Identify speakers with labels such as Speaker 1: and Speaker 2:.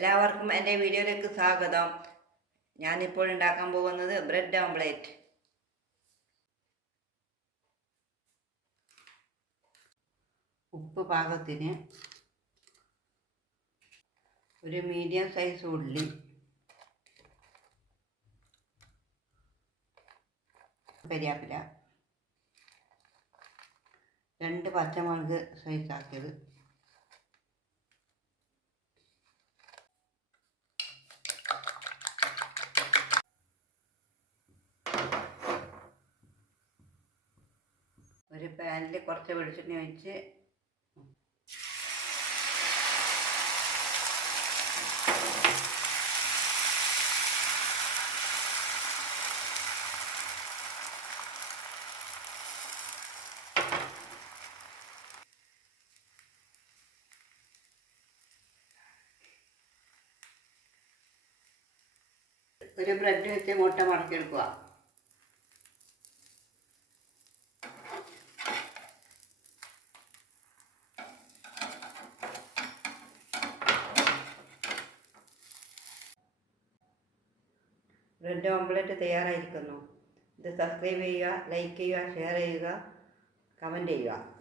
Speaker 1: എല്ലാവർക്കും എന്റെ വീഡിയോയിലേക്ക് സ്വാഗതം. ഞാനിപ്പോൾ ഉണ്ടാക്കാൻ പോകുന്നത് ബ്രെഡ് ഓംപ്ലേറ്റ് ഉപ്പ് പാകത്തിന് ഒരു മീഡിയം സൈസ് ഉള്ളി. കരിയാപ്പില. രണ്ട് പച്ചമുളക് സൈസാക്കിയത് ഒരു പാനിൽ കുറച്ച് വെളിച്ചെണ്ണ ഒഴിച്ച് ഒരു ബ്രെഡ് വെച്ച് മുട്ട മടക്കിയെടുക്കുക ബ്രെഡ് ഓംപ്ലേറ്റ് തയ്യാറായിരിക്കുന്നു. ഇത് സബ്സ്ക്രൈബ് ചെയ്യുക ലൈക്ക് ചെയ്യുക ഷെയർ ചെയ്യുക കമന്റ് ചെയ്യുക.